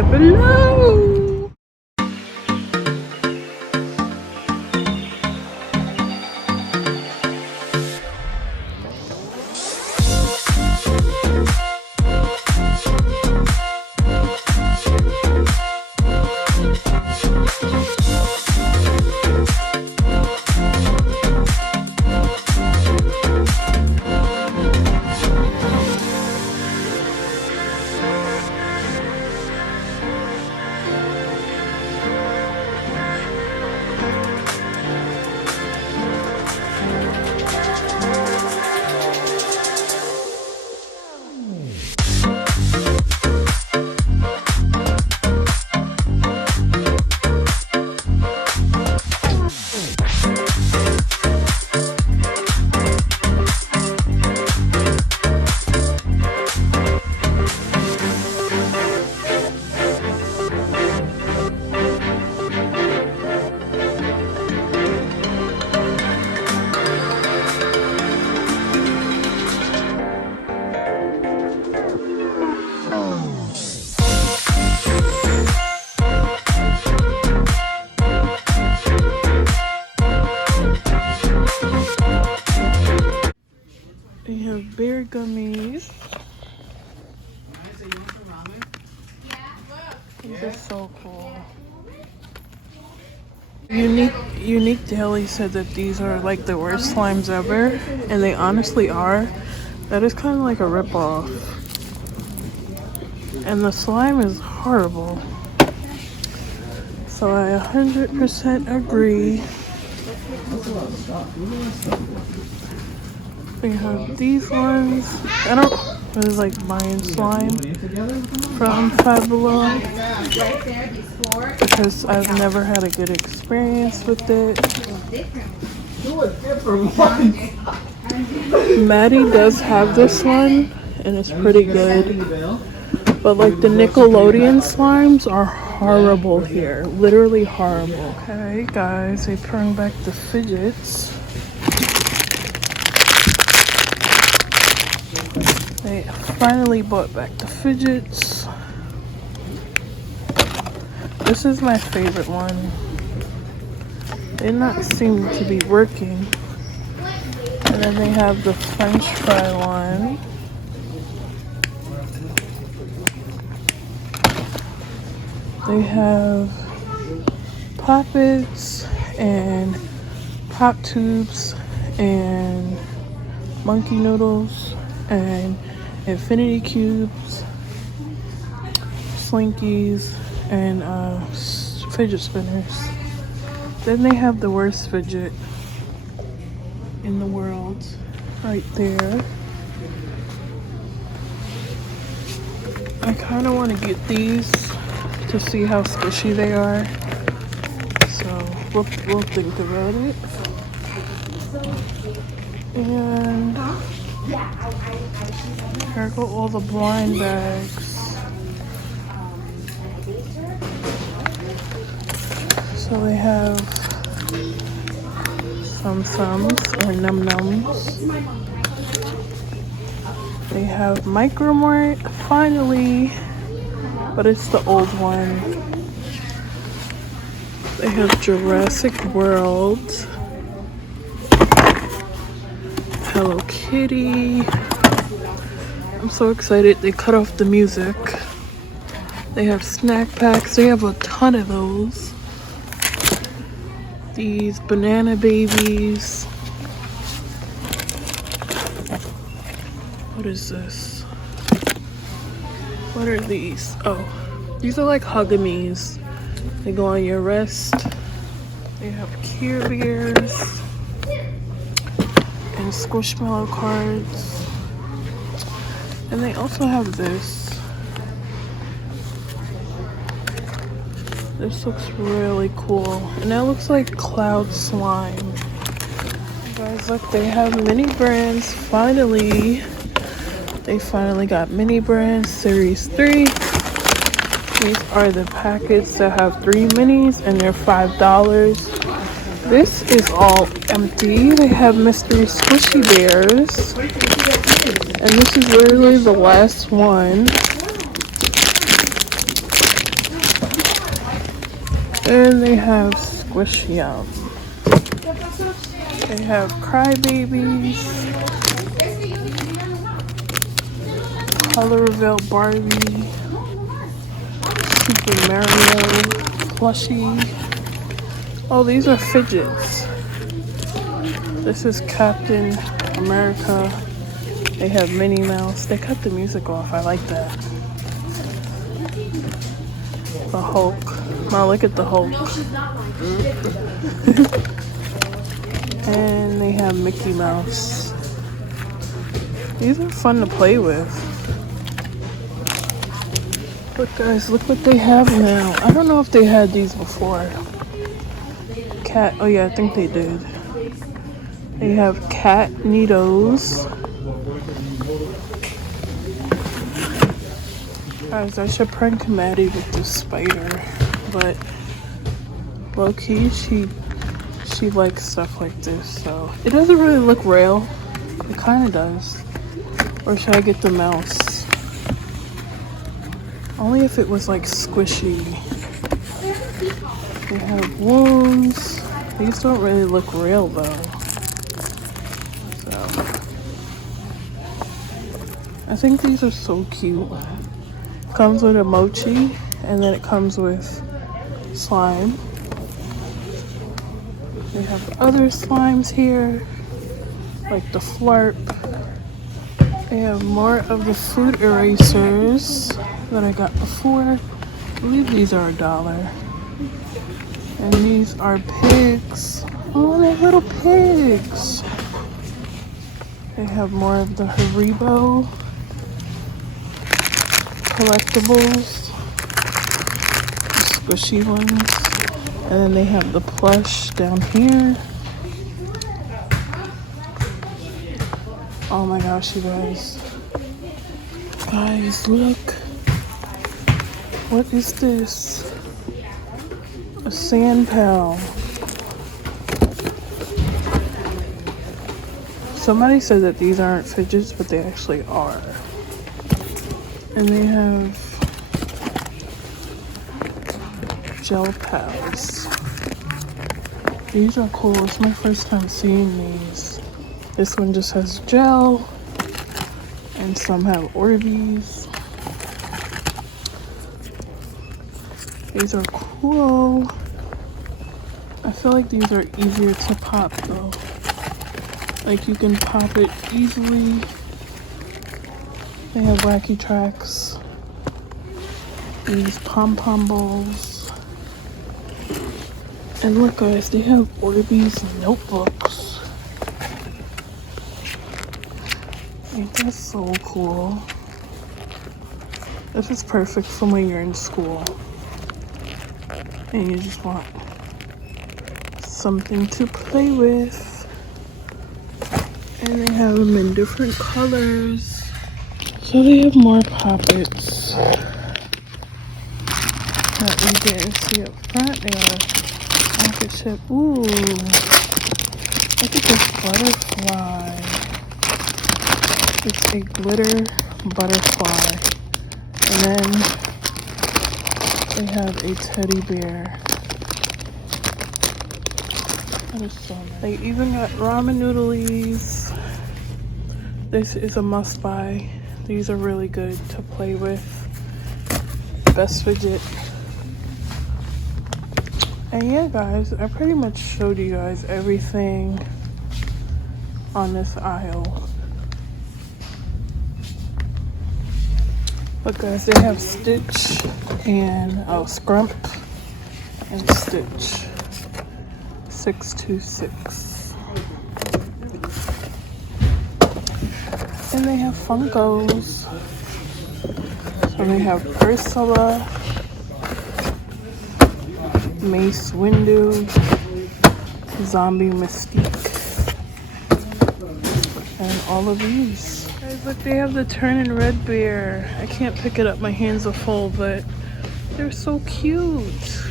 subscribe below. We have bear gummies. These are so cool. Unique Daily said that these are like the worst slimes ever, and they honestly are. That is kind of like a ripoff. And the slime is horrible. So I 100% agree. We have these ones. I don't. It is like buyin slime from Five Below because I've never had a good experience with it. Maddie does have this one, and it's pretty good. But like the Nickelodeon slimes are horrible here, literally horrible. Okay, guys, they bring back the Fidgets. They finally brought back the Fidgets. This is my favorite one. They not seem to be working. And then they have the French fry one. They have Poppets and Pop Tubes and Monkey Noodles and Infinity Cubes, Slinkies, and fidget spinners. Then they have the worst fidget in the world right there. I kind of want to get these to see how squishy they are, so we'll think about it. And here go all the blind bags. So they have Sums or Num Nums. They have Micro Mart, finally, but it's the old one. They have Jurassic World, Hello Kitty. I'm so excited they cut off the music. They have snack packs. They have a ton of those. These banana babies. What is this? What are these? Oh, these are like Huggamies. They go on your wrist. They have Care Bears and Squishmallow cards. And they also have this. This looks really cool. And that looks like cloud slime. Guys, look, they have mini brands. Finally. They finally got mini brands series 3. These are the packets that have 3 minis and they're $5. This is all empty. They have mystery squishy bears. And this is literally the last one. And they have Squish Yum. They have Crybabies, Colorville Barbie, Super Mario plushie. Oh, these are Fidgets. This is Captain America. They have Minnie Mouse. They cut the music off. I like that. The Hulk. Now look at the Hulk. And they have Mickey Mouse. These are fun to play with. But guys, look what they have now. I don't know if they had these before. Cat. Oh yeah, I think they did. They have Cat Neatos. Guys, I should prank Maddie with this spider, but low-key, she likes stuff like this, so it doesn't really look real. It kind of does. Or should I get the mouse? Only if it was like squishy. They have wounds. These don't really look real though. So I think these are so cute. Comes with a mochi, and then it comes with slime. They have other slimes here, like the Flarp. They have more of the food erasers that I got before. I believe these are $1. And these are pigs. Oh, they're little pigs. They have more of the Haribo collectibles, the squishy ones, and then they have the plush down here. Oh my gosh, you guys. Guys, look. What is this? A sand pal. Somebody said that these aren't fidgets, but they actually are. And they have gel pals. These are cool. It's my first time seeing these. This one just has gel, and some have Orbeez. These are cool. I feel like these are easier to pop though. Like you can pop it easily. They have Wacky Tracks. These pom-pom balls. And look guys, they have Orbeez notebooks. Ain't that so cool? This is perfect for when you're in school and you just want something to play with. And they have them in different colors. So they have more poppets that we didn't see up front. They have rocket ship. Ooh, look at this butterfly. It's a glitter butterfly. And then they have a teddy bear. That is so nice. They even got ramen noodlies. This is a must buy. These are really good to play with. Best fidget. And yeah guys, I pretty much showed you guys everything on this aisle. But guys, they have Stitch and Scrump and Stitch 626. And they have Funkos. So they have Ursula, Mace Windu, Zombie Mystique, and all of these. Guys, look, they have the Turnin' Red Bear. I can't pick it up, my hands are full, but they're so cute.